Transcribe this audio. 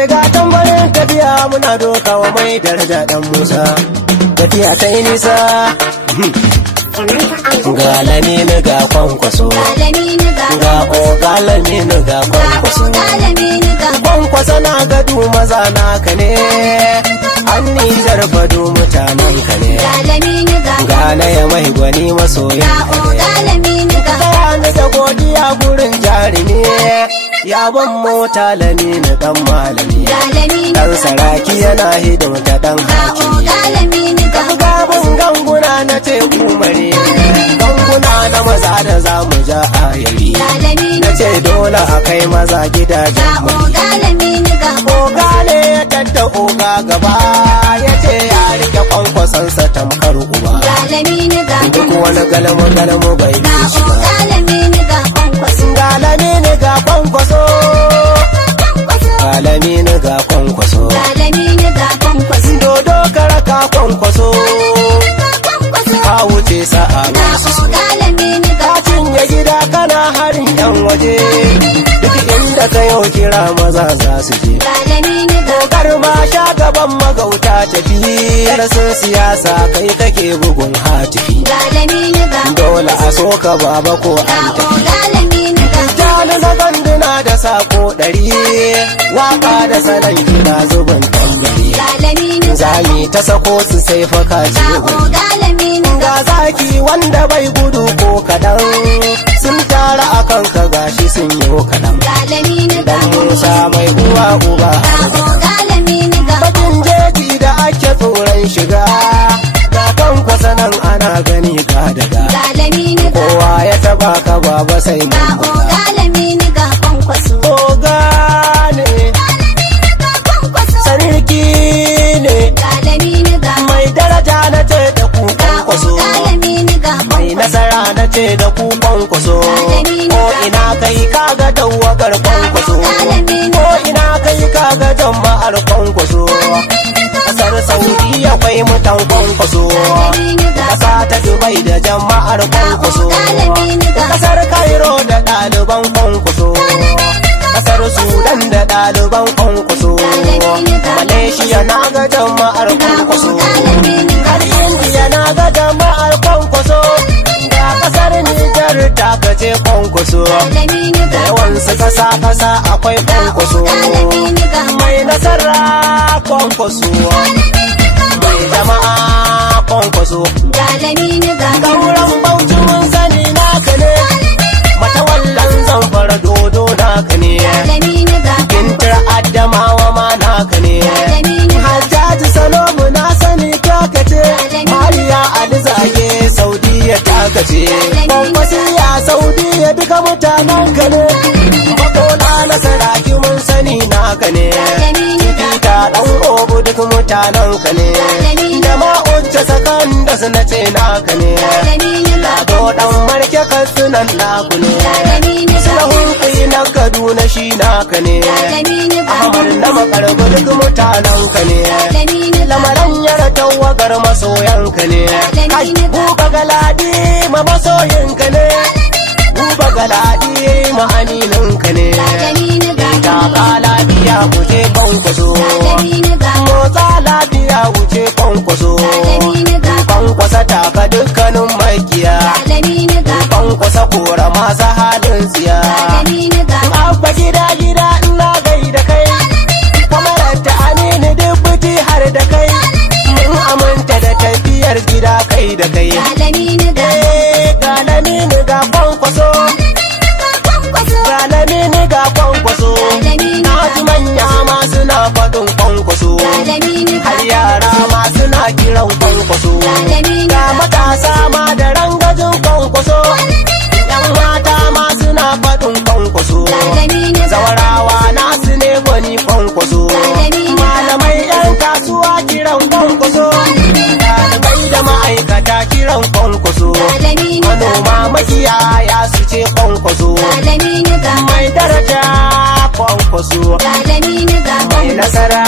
ce ga tambarin tafiya muna dokawa mai daraja dan Musa tafiya ta yi nisa ga Lamini ga Kwankwaso ga Oga Lamini ga Kwankwaso Kwankwaso na gadu maza naka ne an Nijar bado mutanen ka ne ga na ya mai gwani masoyin ka ne da godiya gurin jarumi ya ban mota Lamini dan malami dan saraki yana hidimta dan hakimi gabin ganguna na teku mare ganguna na maza da za mu ja ayari na ce dole a kai maza gidajen oga ne ya tadda oga gaba ya ce ya rike Kwankwasonsa tamkar uba duk wani galmu bai bi shi ba ga Lamini ga Kwankwaso ga Lamini ga Kwankwaso dodo karaka Kwankwaso ka wuce sa'a masu su ka cinye gida kana harin yan waje duk inda ka yau kira maza za su je kokar ma sha gaban magauta tafiyar sun siyasa kai kake bugun hatifi dole a so ka baba ko an tafi jali na ganduna da sako 100 waka da salon kina zubin tambari zami ta sako su sai faka ce ga zaki wanda bai gudu ko kadan sun tara akan ka gashi sun yi kadan dan Musa mai uwa uba bakin jeji da ake tsoron shiga ga Kwankwasa nan ana gani ga daga kowa ya taba ka baba sai mun oga ne sarki ne mai daraja na ce da ku Kwankwaso mai nasara na ce da ku Kwankwaso ko ina kai kaga dawagar Kwankwaso ko ina kai kaga jama'ar Kwankwaso kasar Saudi akwai mutan Kwankwaso kasa ta Dubai da jama'ar Kwankwaso kasar Cairo da ɗaliban Kwankwaso kasar Sudan da ɗaliban Kwankwaso Malaysia na ga jama'ar Kwankwaso har India na ga jama'ar Kwankwaso ga kasar Nijar ta kace Kwankwaso da yawan su kasa akwai Kwankwaso mai nasara Kwankwaso mai jama'a Kwankwaso gauran Bauchi mun sani naka ne matawallan Zamfara dodo naka ne kintar Adamawa ma naka ne Hajjaji Salomu na sani kaka ce Mariya Alizage Saudiya taka ce Kwankwasiya Saudiya duka mutanen ka ne Makola na Saraki mun sani naka ne Kita dan Obu duk mutanen ka ne Jama'ucce Sakandas na ce naka ne Lado dan Marke Kasunan naku ne Sulhun na Kaduna shi naka ne Ahmad na Makarbu duk mutanen ka ne Lamaran yara tawagar masoyan ka ne Buba Galadi ma masoyin ka ne Buba Galadi ma aminin ka ne Taka lafiya wuce Kwankwaso motsa lafiya wuce Kwankwaso Kwankwasa taka dukkanin makiya Kwankwasa kora masu halin tsiya abba gida ina gaida kai kamarar ta Aminu dubbuti har da kai mun aminta da tafiyar gida kai da kai ga Lamini ga Kwankwaso ga Lamini ga Kwankwaso na ji manya ma suna faɗin Kwankwaso har yara ma suna kiran Kwankwaso ga matasa ma da rangajin Kwankwaso yan mata ma suna faɗin Kwankwaso zawarawa nasu ne gwani Kwankwaso malamai yan kasuwa kiran Kwankwaso ɗalibai da ma'aikata kiran Kwankwaso manoma makiyaya su ce Kwankwaso mai daraja Kwankwaso mai nasara